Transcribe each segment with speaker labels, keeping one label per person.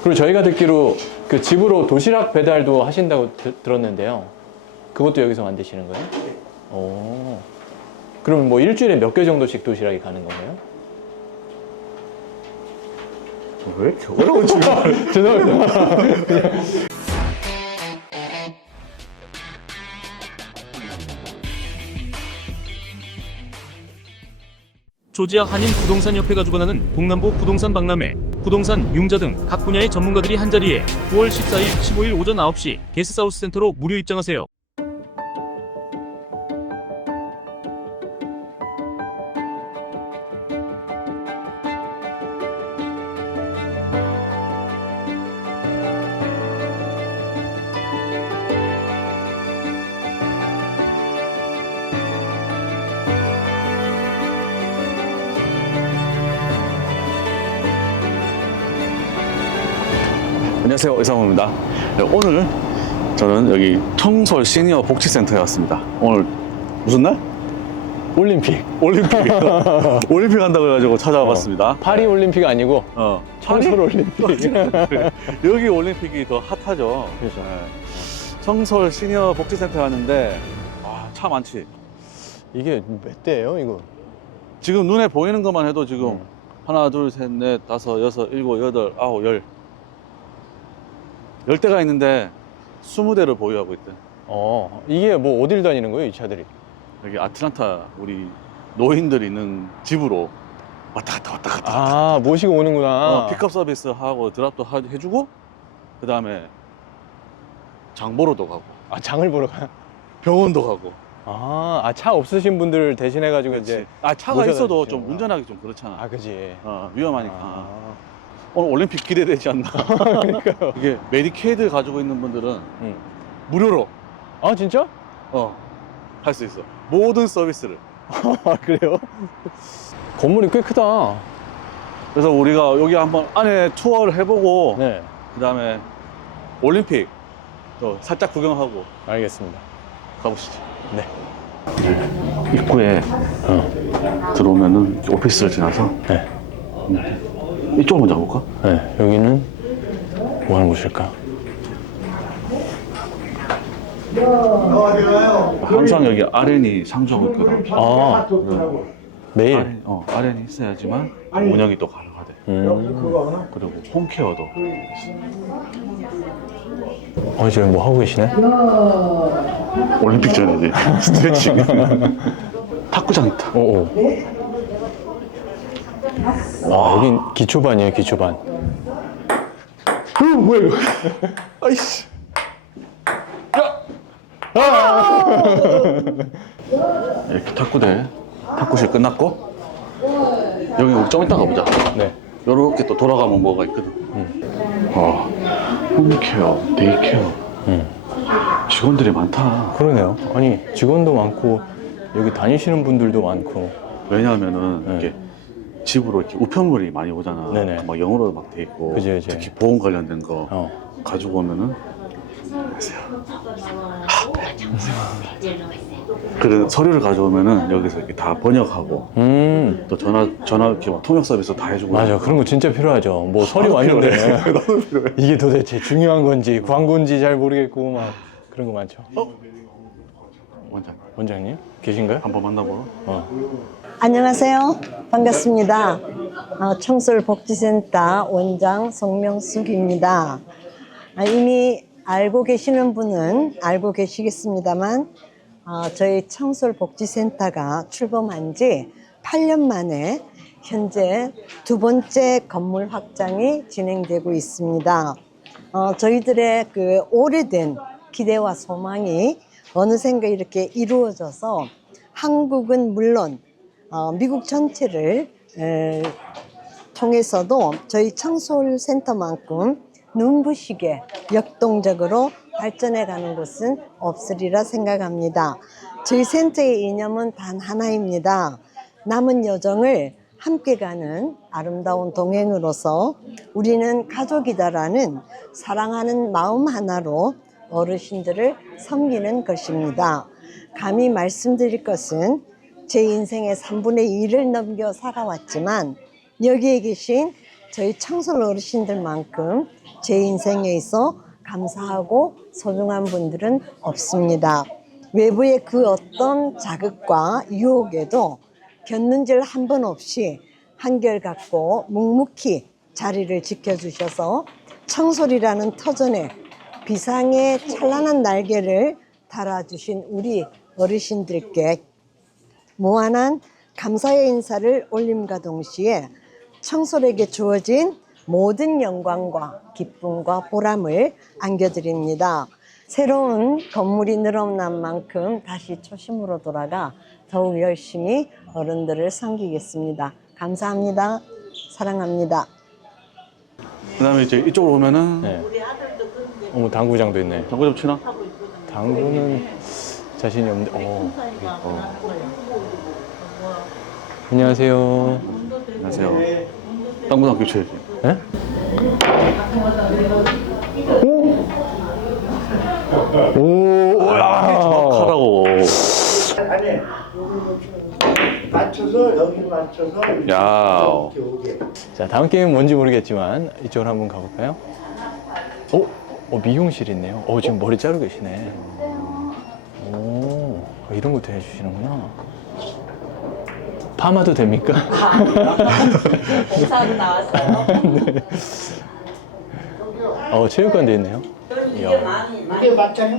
Speaker 1: 그리고 저희가 듣기로 그 집으로 도시락 배달도 하신다고 들었는데요. 그것도 여기서 만드시는 거예요? 네. 오. 그럼 뭐 일주일에 몇 개 정도씩 도시락이 가는 건가요?
Speaker 2: 왜 이렇게 어려운 질문을.
Speaker 1: 죄송합니다.
Speaker 3: 조지아 한인부동산협회가 주관하는 동남부 부동산 박람회, 부동산, 융자 등 각 분야의 전문가들이 한자리에 9월 14일, 15일 오전 9시 게스트하우스 센터로 무료 입장하세요.
Speaker 2: 안녕하세요, 이상호입니다. 네, 오늘 저는 여기 청솔 시니어 복지센터에 왔습니다. 오늘 무슨 날?
Speaker 1: 올림픽.
Speaker 2: 올림픽. 올림픽 한다고 해가지고 찾아와 봤습니다.
Speaker 1: 파리 올림픽 아니고 청솔 올림픽.
Speaker 2: 여기 올림픽이 더 핫하죠.
Speaker 1: 그렇죠.
Speaker 2: 네. 청솔 시니어 복지센터에 왔는데 차 많지.
Speaker 1: 이게 몇 대예요, 이거?
Speaker 2: 지금 눈에 보이는 것만 해도 지금 하나, 둘, 셋, 넷, 다섯, 여섯, 일곱, 여덟, 아홉, 열. 10대가 있는데 20대를 보유하고 있대.
Speaker 1: 이게 뭐 어딜 다니는 거예요, 이 차들이?
Speaker 2: 여기 아틀란타 우리 노인들이 있는 집으로 왔다 갔다.
Speaker 1: 모시고 오는구나.
Speaker 2: 픽업 서비스 하고 드랍도 해주고, 그 다음에 장 보러도 가고,
Speaker 1: 장을 보러 가요?
Speaker 2: 병원도 가고.
Speaker 1: 차 없으신 분들 대신해가지고
Speaker 2: 그렇지.
Speaker 1: 이제.
Speaker 2: 차가
Speaker 1: 모셔다
Speaker 2: 있어도 좀
Speaker 1: 주시는구나.
Speaker 2: 운전하기 좀 그렇잖아.
Speaker 1: 그지.
Speaker 2: 위험하니까. 오늘 올림픽 기대되지 않나?
Speaker 1: 그러니까요.
Speaker 2: 이게 메디케이드 가지고 있는 분들은 무료로
Speaker 1: 진짜?
Speaker 2: 할 수 있어. 모든 서비스를.
Speaker 1: 그래요? 건물이 꽤 크다.
Speaker 2: 그래서 우리가 여기 한번 안에 투어를 해보고,
Speaker 1: 네.
Speaker 2: 그 다음에 올림픽 또 살짝 구경하고
Speaker 1: 알겠습니다.
Speaker 2: 가보시죠.
Speaker 1: 네.
Speaker 2: 입구에 들어오면은 오피스를 지나서
Speaker 1: 네.
Speaker 2: 이쪽으로 먼저 가볼까?
Speaker 1: 네. 여기는 뭐 하는 곳일까?
Speaker 2: 항상 여기 RN이 상주하고 있거든.
Speaker 1: 매일?
Speaker 2: RN이 있어야지만 운영이 또 가능하대. 그리고 홈케어도.
Speaker 1: 지금 뭐 하고 계시네?
Speaker 2: 올림픽 전이지. 스트레칭. 탁구장 있다.
Speaker 1: 여긴 기초반이에요, 기초반. 뭐야, 이거.
Speaker 2: 아이씨. 이렇게 탁구실 끝났고, 여기 우리 좀 이따 가보자.
Speaker 1: 네.
Speaker 2: 요렇게 또 돌아가면 뭐가 있거든. 홈케어, 데이케어. 직원들이 많다.
Speaker 1: 그러네요. 아니, 직원도 많고, 여기 다니시는 분들도 많고.
Speaker 2: 왜냐하면은 이렇게 집으로 이렇게 우편물이 많이 오잖아.
Speaker 1: 네네.
Speaker 2: 막 영어로 막 돼 있고.
Speaker 1: 그치.
Speaker 2: 특히 보험 관련된 거 가지고 오면은. 그래 서류를 가져오면은 여기서 이렇게 다 번역하고 또 전화 이렇게 막 통역 서비스 다 해주고.
Speaker 1: 맞아, 그런 거 진짜 필요하죠. 뭐 서류 왔는데
Speaker 2: 나도 필요해.
Speaker 1: 이게 도대체 중요한 건지 광고인지 잘 모르겠고 막 그런 거 많죠. 원장님 계신가요?
Speaker 2: 한번 만나보러.
Speaker 4: 안녕하세요. 반갑습니다. 청솔복지센터 원장 송명숙입니다. 이미 알고 계시는 분은 알고 계시겠습니다만 저희 청솔복지센터가 출범한 지 8년 만에 현재 두 번째 건물 확장이 진행되고 있습니다. 저희들의 그 오래된 기대와 소망이 어느샌가 이렇게 이루어져서 한국은 물론 미국 전체를 통해서도 저희 청솔센터만큼 눈부시게 역동적으로 발전해가는 곳은 없으리라 생각합니다. 저희 센터의 이념은 단 하나입니다. 남은 여정을 함께 가는 아름다운 동행으로서 우리는 가족이다라는 사랑하는 마음 하나로 어르신들을 섬기는 것입니다. 감히 말씀드릴 것은 제 인생의 3분의 2를 넘겨 살아왔지만 여기에 계신 저희 청솔 어르신들만큼 제 인생에 있어 감사하고 소중한 분들은 없습니다. 외부의 그 어떤 자극과 유혹에도 견눈질 한 번 없이 한결같고 묵묵히 자리를 지켜주셔서 청솔이라는 터전에 비상의 찬란한 날개를 달아주신 우리 어르신들께 무한한 감사의 인사를 올림과 동시에 청솔에게 주어진 모든 영광과 기쁨과 보람을 안겨드립니다. 새로운 건물이 늘어난 만큼 다시 초심으로 돌아가 더욱 열심히 어른들을 섬기겠습니다. 감사합니다. 사랑합니다.
Speaker 2: 그다음에 이제 이쪽으로 오면은
Speaker 1: 네. 어머, 당구장도 있네.
Speaker 2: 당구 좀 치나?
Speaker 1: 당구는 자신이 없는데. 안녕하세요.
Speaker 2: 안녕하세요. 당구 학교 쳐야지.
Speaker 1: 네? 오,
Speaker 2: 하라고.
Speaker 5: 아니 맞춰서 여기 맞춰서
Speaker 2: 야.
Speaker 5: 이렇게 오게.
Speaker 1: 자, 다음 게임은 뭔지 모르겠지만 이쪽으로 한번 가볼까요? 미용실 있네요. 지금 머리 자르고 계시네. 이런 것도 해주시는구나. 파마도 됩니까?
Speaker 6: 공사하고 나왔어요.
Speaker 1: 네. 체육관도 있네요.
Speaker 6: 이게 많이
Speaker 5: 이게 맞잖아요?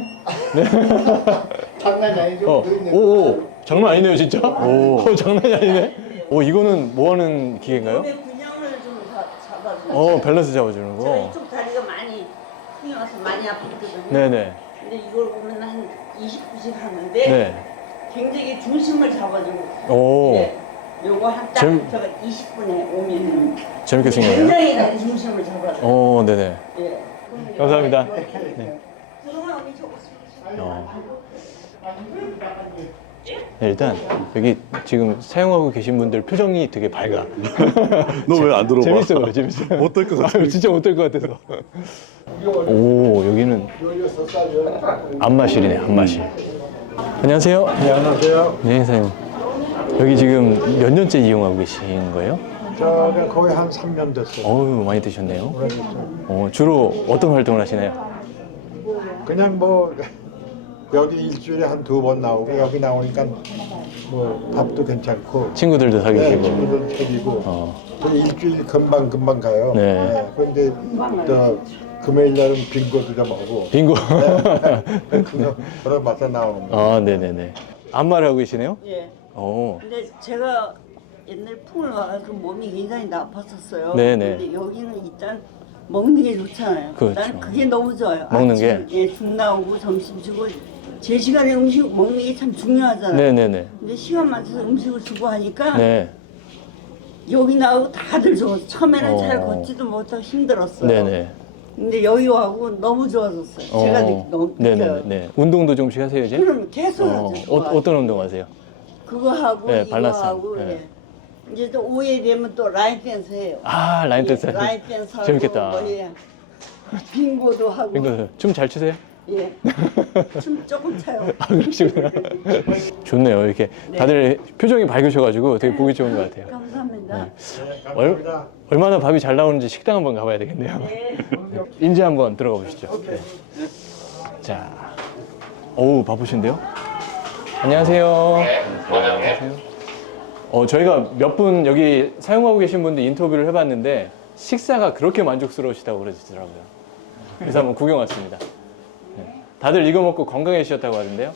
Speaker 5: 장난이 아니죠?
Speaker 1: 오, 장난 아니네요, 진짜. 장난이 아니네. 이거는 뭐 하는 기계인가요?
Speaker 6: 몸의 균형을 좀 잡아주고.
Speaker 1: 밸런스 잡아주는
Speaker 6: 제가
Speaker 1: 거.
Speaker 6: 이쪽 다리가 많이 힘이 와서 많이 아프거든요.
Speaker 1: 네네.
Speaker 6: 근데 이걸 보면 한 20분씩 하는데
Speaker 1: 네.
Speaker 6: 굉장히 중심을 잡아주고.
Speaker 1: 오,
Speaker 6: 네. 요거 한 딱
Speaker 1: 재밌-
Speaker 6: 제가 20분에 오면은
Speaker 1: 재밌게 생겼네요.
Speaker 6: 굉장히 나 중심을 잡아줘.
Speaker 1: 네네.
Speaker 6: 예.
Speaker 1: 감사합니다.
Speaker 6: 그동안 우리 저거
Speaker 1: 네, 일단 여기 지금 사용하고 계신 분들 표정이 되게 밝아.
Speaker 2: 너 왜 안 들어봐?
Speaker 1: 재밌어, 그래, 재밌어.
Speaker 2: 못 될 것 같아.
Speaker 1: 진짜 못 될 것 같아서. 여기는 안마실이네, 안마실. 안녕하세요.
Speaker 5: 안녕하세요.
Speaker 1: 네, 사장님. 여기 지금 몇 년째 이용하고 계신 거예요?
Speaker 5: 저는 거의 한 3년 됐어요.
Speaker 1: 많이 드셨네요.
Speaker 5: 오래됐어요.
Speaker 1: 주로 어떤 활동을 하시나요?
Speaker 5: 그냥 뭐 여기 일주일에 한 2번 나오고 여기 나오니까 뭐 밥도 괜찮고
Speaker 1: 친구들도 사귀시고.
Speaker 5: 친구들 사귀고
Speaker 1: 어,
Speaker 5: 그냥 일주일 금방 가요.
Speaker 1: 네.
Speaker 5: 그런데 또 금요일 날은 빙고도 좀 하고
Speaker 1: 빙고.
Speaker 5: 그런 맛에 나오는 거.
Speaker 1: 네네네. 안마를 하고 계시네요?
Speaker 6: 예.
Speaker 1: 오.
Speaker 6: 근데 제가 옛날 풍을 와서 몸이 굉장히 나빴었어요.
Speaker 1: 네네.
Speaker 6: 근데 여기는 일단 먹는 게 좋잖아요.
Speaker 1: 그렇죠.
Speaker 6: 난 그게 너무 좋아요.
Speaker 1: 먹는
Speaker 6: 아침, 예, 죽 나오고 점심 주고 제 시간에 음식 먹는 게 참 중요하잖아요.
Speaker 1: 네네네.
Speaker 6: 근데 시간 맞춰서 음식을 주고 하니까
Speaker 1: 네.
Speaker 6: 여기 나오고 다들 좋았어요. 처음에는 잘
Speaker 1: 어.
Speaker 6: 걷지도 못하고 힘들었어요.
Speaker 1: 네네.
Speaker 6: 근데 여기 와고 너무 좋아졌어요. 제가 너무 느껴요.
Speaker 1: 네네네. 운동도 좀씩 하세요, 이제?
Speaker 6: 그럼 계속 하죠. 좋아요.
Speaker 1: 어떤 운동 하세요?
Speaker 6: 그거 하고
Speaker 1: 네,
Speaker 6: 이거
Speaker 1: 발라스.
Speaker 6: 하고
Speaker 1: 네.
Speaker 6: 예. 이제 또 오후에 되면 또 라인 댄스 해요.
Speaker 1: 라인 댄스.
Speaker 6: 라인 댄스 하고
Speaker 1: 재밌겠다.
Speaker 6: 뭐, 예. 빙고도 하고
Speaker 1: 춤 잘 추세요?
Speaker 6: 예. 춤 조금 춰요.
Speaker 1: 그러시구나. 좋네요. 이렇게 다들 표정이 밝으셔가지고 되게 보기 좋은 것 같아요.
Speaker 6: 감사합니다.
Speaker 5: 감사합니다.
Speaker 1: 얼마나 밥이 잘 나오는지 식당 한번 가봐야 되겠네요. 인제 한번 들어가 보시죠. 네. 자, 바쁘신데요? 안녕하세요. 안녕하세요. 저희가 몇 분 여기 사용하고 계신 분들 인터뷰를 해봤는데 식사가 그렇게 만족스러우시다고 그러시더라고요. 그래서 한번 구경 왔습니다. 네. 다들 이거 먹고 건강해지셨다고 하던데요.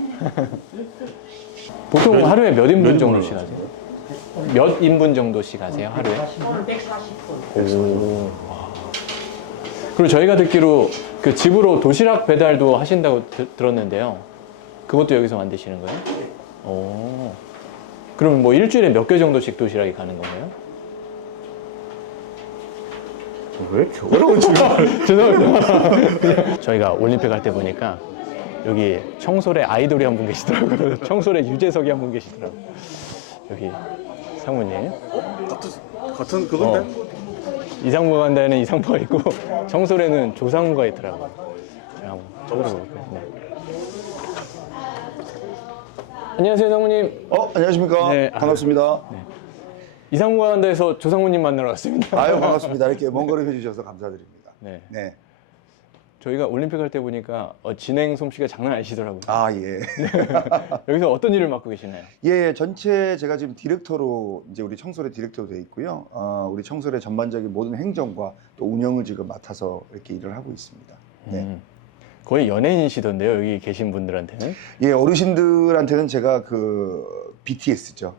Speaker 1: 보통 하루에 몇 인분 정도씩 하세요? 몇 인분 정도씩 하세요, 하루에? 140분. 그리고 저희가 듣기로 그 집으로 도시락 배달도 하신다고 들었는데요. 그것도 여기서 만드시는 거예요? 오. 그럼 뭐 일주일에 몇 개 정도씩 도시락이 가는 건가요?
Speaker 2: 왜 이렇게 어려운 질문을?
Speaker 1: 죄송합니다. 저희가 올림픽 할 때 보니까 여기 청솔의 아이돌이 한 분 계시더라고요. 청솔의 유재석이 한 분 계시더라고요. 여기 상무님.
Speaker 2: 같은 그건데?
Speaker 1: 이상무가 한 데는 이상무가 있고 청솔에는 조상무가 있더라고요. 제가 한번 물어볼게요. 네. 안녕하세요, 상무님.
Speaker 7: 안녕하십니까.
Speaker 1: 네,
Speaker 7: 반갑습니다.
Speaker 1: 이상무한다에서 조상무님 만나러 왔습니다.
Speaker 7: 아유, 반갑습니다. 이렇게 먼 걸음 해주셔서 감사드립니다.
Speaker 1: 네.
Speaker 7: 네.
Speaker 1: 저희가 올림픽 할 때 보니까 진행 솜씨가 장난 아니시더라고요.
Speaker 7: 아, 예.
Speaker 1: 여기서 어떤 일을 맡고 계시나요?
Speaker 7: 예, 전체 제가 지금 디렉터로 이제 우리 청솔의 디렉터로 되어 있고요. 우리 청솔의 전반적인 모든 행정과 또 운영을 지금 맡아서 이렇게 일을 하고 있습니다. 네.
Speaker 1: 거의 연예인이시던데요, 여기 계신 분들한테는?
Speaker 7: 예, 어르신들한테는 제가 그 BTS죠.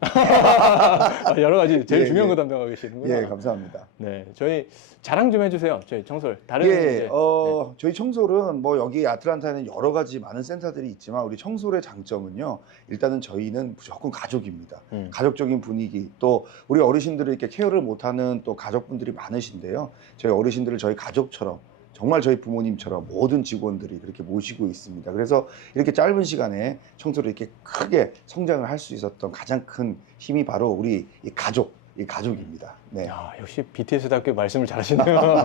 Speaker 1: 여러 가지 제일
Speaker 7: 예,
Speaker 1: 중요한
Speaker 7: 예.
Speaker 1: 거 담당하고 계시는구나.
Speaker 7: 예, 감사합니다.
Speaker 1: 네, 저희 자랑 좀 해주세요. 저희 청솔. 다른
Speaker 7: 예,
Speaker 1: 이제,
Speaker 7: 저희 청솔은 뭐 여기 아틀란타에는 여러 가지 많은 센터들이 있지만 우리 청솔의 장점은요. 일단은 저희는 무조건 가족입니다. 가족적인 분위기, 또 우리 어르신들을 이렇게 케어를 못하는 또 가족분들이 많으신데요. 저희 어르신들을 저희 가족처럼 정말 저희 부모님처럼 모든 직원들이 그렇게 모시고 있습니다. 그래서 이렇게 짧은 시간에 청소를 이렇게 크게 성장을 할 수 있었던 가장 큰 힘이 바로 우리 이 가족입니다. 네.
Speaker 1: 야, 역시 BTS답게 말씀을 잘하시네요.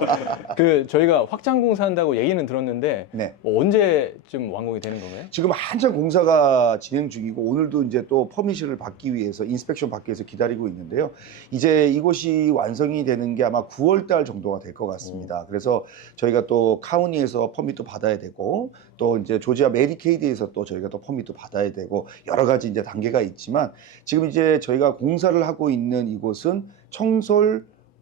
Speaker 1: 저희가 확장 공사한다고 얘기는 들었는데
Speaker 7: 네.
Speaker 1: 뭐 언제쯤 완공이 되는 건가요?
Speaker 7: 지금 한참 공사가 진행 중이고 오늘도 이제 또 퍼미션을 받기 위해서 인스펙션 받기 위해서 기다리고 있는데요. 이제 이곳이 완성이 되는 게 아마 9월 달 정도가 될 것 같습니다. 그래서 저희가 또 카운티에서 퍼밋도 받아야 되고 또 이제 조지아 메디케이드에서 또 저희가 또 퍼밋도 받아야 되고 여러 가지 이제 단계가 있지만 지금 이제 저희가 공사를 하고 있는 이곳은 청솔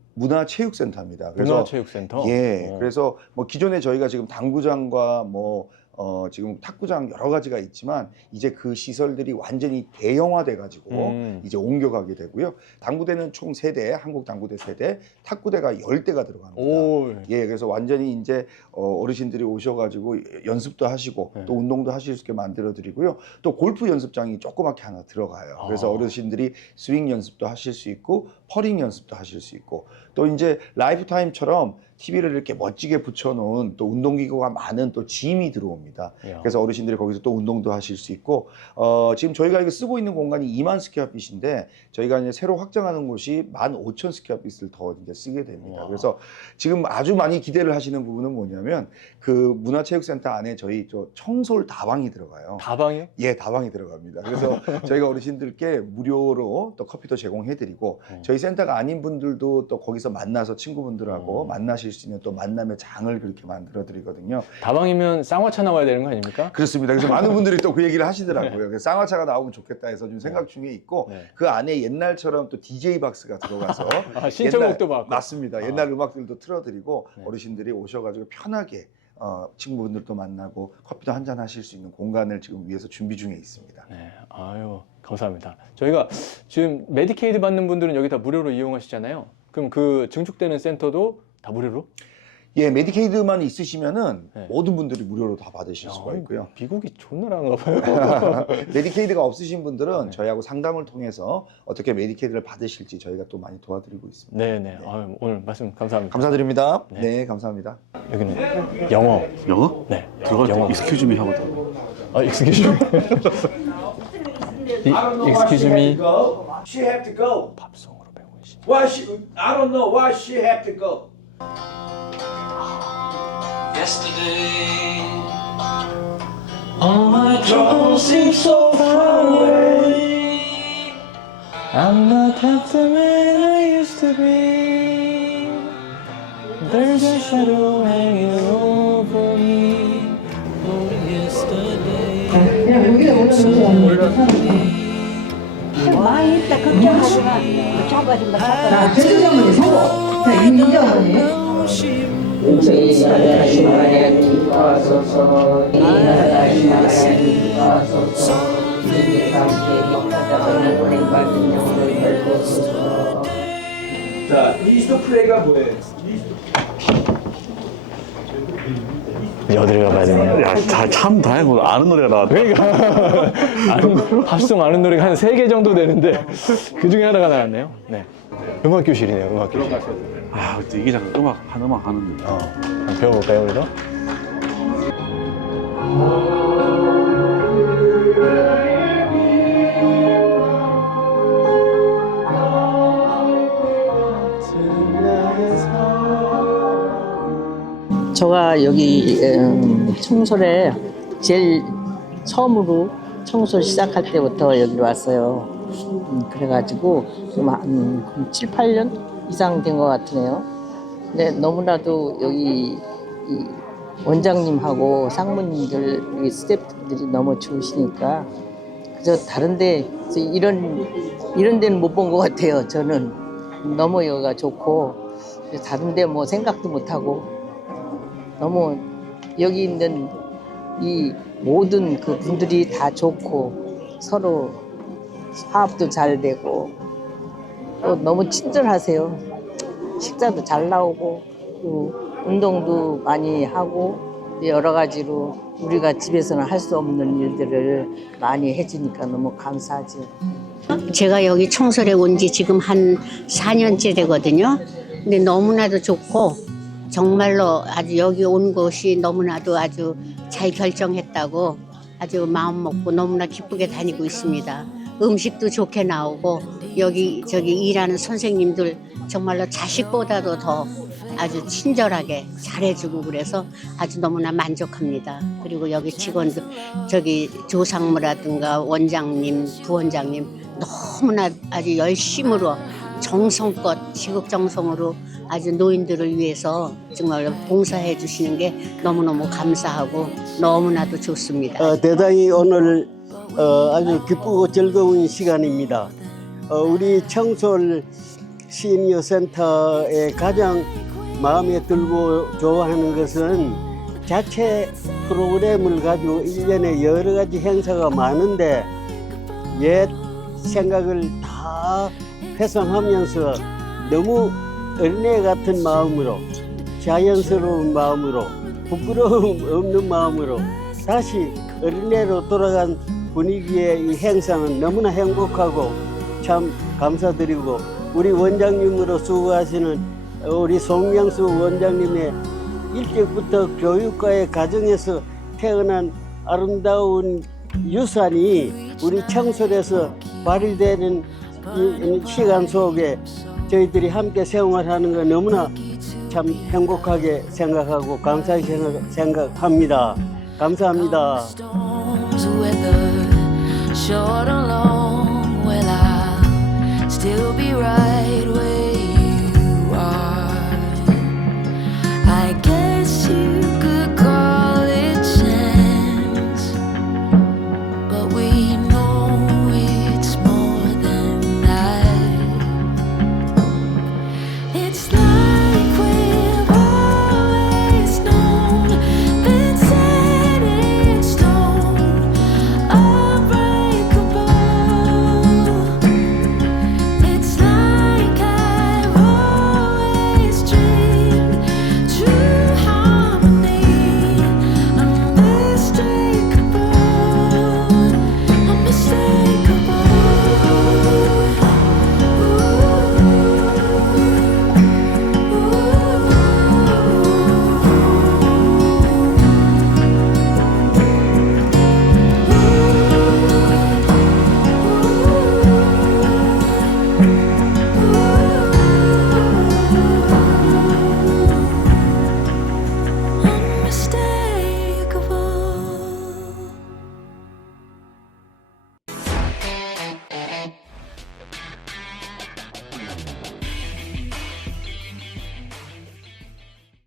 Speaker 7: 문화체육센터입니다. 그래서
Speaker 1: 문화체육센터?
Speaker 7: 예, 그래서 뭐 기존에 저희가 지금 당구장과 뭐 지금 탁구장 여러 가지가 있지만 이제 그 시설들이 완전히 대형화돼 가지고 이제 옮겨가게 되고요. 당구대는 총 3대, 한국 당구대 3대, 탁구대가 10대가 들어갑니다.
Speaker 1: 오.
Speaker 7: 예, 그래서 완전히 이제 어르신들이 오셔가지고 연습도 하시고
Speaker 1: 네.
Speaker 7: 또 운동도 하실 수 있게 만들어 드리고요. 또 골프 연습장이 조그맣게 하나 들어가요. 그래서 어르신들이 스윙 연습도 하실 수 있고 퍼링 연습도 하실 수 있고 또 이제 라이프타임처럼 TV를 이렇게 멋지게 붙여놓은 또 운동기구가 많은 또 짐이 들어옵니다.
Speaker 1: 이야.
Speaker 7: 그래서 어르신들이 거기서 또 운동도 하실 수 있고 지금 저희가 이거 쓰고 있는 공간이 2만 스퀘어핏인데 저희가 이제 새로 확장하는 곳이 15,000 스퀘어핏을 더 이제 쓰게 됩니다.
Speaker 1: 우와.
Speaker 7: 그래서 지금 아주 많이 기대를 하시는 부분은 뭐냐면 그 문화체육센터 안에 저희 청솔 다방이 들어가요.
Speaker 1: 다방이요?
Speaker 7: 예, 다방이 들어갑니다. 그래서 저희가 어르신들께 무료로 또 커피도 제공해드리고 저희 센터가 아닌 분들도 또 거기서 만나서 친구분들하고 만나실 수 있는 또 만남의 장을 그렇게 만들어드리거든요.
Speaker 1: 다방이면 쌍화차 나와야 되는 거 아닙니까?
Speaker 7: 그렇습니다. 그래서 많은 분들이 또 그 얘기를 하시더라고요. 그래서 쌍화차가 나오면 좋겠다 해서 좀 생각 중에 있고
Speaker 1: 네.
Speaker 7: 그 안에 옛날처럼 또 DJ 박스가 들어가서
Speaker 1: 신청곡도 받고.
Speaker 7: 맞습니다. 옛날 음악들도 틀어드리고
Speaker 1: 네.
Speaker 7: 어르신들이 오셔가지고 편하게 친구분들도 만나고 커피도 한잔 하실 수 있는 공간을 지금 위해서 준비 중에 있습니다.
Speaker 1: 네, 아유 감사합니다. 저희가 지금 메디케이드 받는 분들은 여기 다 무료로 이용하시잖아요. 그럼 그 증축되는 센터도 다 무료로?
Speaker 7: 예, 메디케이드만 있으시면은
Speaker 1: 네.
Speaker 7: 모든 분들이 무료로 다 받으실 수가 있고요.
Speaker 1: 미국이 좋은 나라인가 봐요.
Speaker 7: 메디케이드가 없으신 분들은
Speaker 1: 네.
Speaker 7: 저희하고 상담을 통해서 어떻게 메디케이드를 받으실지 저희가 또 많이 도와드리고 있습니다.
Speaker 1: 네네. 아유, 오늘 말씀 감사합니다.
Speaker 7: 감사드립니다.
Speaker 1: 네.
Speaker 7: 네, 감사합니다.
Speaker 1: 여기는 영어.
Speaker 2: 영어?
Speaker 1: 네.
Speaker 2: 들어갈 때
Speaker 1: 영어.
Speaker 2: 익스큐즈 미 하고 들어가.
Speaker 1: 아, excuse me. excuse me.
Speaker 8: She have to go.
Speaker 1: 팝송으로 배우고 계시.
Speaker 8: Why she? I don't know why she have to go.
Speaker 9: Yesterday, all my troubles seem so far away.
Speaker 1: I'm not half the man I used to be. There's a shadow hanging over me.
Speaker 9: Oh, yesterday.
Speaker 6: 많이 있다 걱정하지 마. 걱정하지 마.
Speaker 9: 나 최저점은 사고. 나 인정하네.
Speaker 10: 은총이 하나님 하나님 와소서 이 하나님 하나님 와소서 주님과 함께 영원하다 보낸 받은 영혼을 벌고소서.
Speaker 8: 자, 이스터 플레이가 뭐예요?
Speaker 1: 이제 어디를 가봐야 되나요?
Speaker 2: 야, 참 다행이고 아는 노래가 나왔다.
Speaker 1: 그러니까 팝송 아는 노래가 한 3개 정도 되는데 그 중에 하나가 나왔네요. 네. 음악 교실이네요. 음악 교실.
Speaker 2: 아, 이게 잠깐 음악 하는.
Speaker 1: 한번 배워볼까요, 우리도?
Speaker 10: 저가 여기 청솔에 제일 처음으로 청솔 시작할 때부터 여기로 왔어요. 그래가지고 좀 한 7, 8년 이상 된 것 같으네요. 근데 너무나도 여기 이 원장님하고 상무님들, 우리 스태프들이 너무 좋으시니까 그저 다른데 이런 데는 못 본 것 같아요. 저는 너무 여기가 좋고 다른데 뭐 생각도 못 하고 너무 여기 있는 이 모든 그 분들이 다 좋고 서로 화합도 잘 되고 또 너무 친절하세요. 식사도 잘 나오고 또 운동도 많이 하고 여러 가지로 우리가 집에서는 할 수 없는 일들을 많이 해주니까 너무 감사하죠.
Speaker 11: 제가 여기 청설에 온 지 지금 한 4년째 되거든요. 근데 너무나도 좋고 정말로 아주 여기 온 곳이 너무나도 아주 잘 결정했다고 아주 마음 먹고 너무나 기쁘게 다니고 있습니다. 음식도 좋게 나오고 여기 저기 일하는 선생님들 정말로 자식보다도 더 아주 친절하게 잘해주고 그래서 아주 너무나 만족합니다. 그리고 여기 직원들 저기 조상무라든가 원장님, 부원장님 너무나 아주 열심으로 정성껏 지극정성으로 아주 노인들을 위해서 정말 봉사해 주시는 게 너무너무 감사하고 너무나도 좋습니다.
Speaker 9: 대단히 오늘 아주 기쁘고 즐거운 시간입니다. 우리 청솔 시니어 센터에 가장 마음에 들고 좋아하는 것은 자체 프로그램을 가지고 1년에 여러 가지 행사가 많은데 옛 생각을 다 훼손하면서 너무 어린애 같은 마음으로 자연스러운 마음으로 부끄러움 없는 마음으로 다시 어린애로 돌아간 분위기의 이 행사는 너무나 행복하고 참 감사드리고 우리 원장님으로 수고하시는 우리 송명수 원장님의 일찍부터 교육과의 가정에서 태어난 아름다운 유산이 우리 청솔에서 발휘되는 이 시간 속에 저희들이 함께 생활하는 거 너무나 참 행복하게 생각하고 감사하게 생각합니다. 감사합니다.
Speaker 12: Short or long, well, I'll still be right where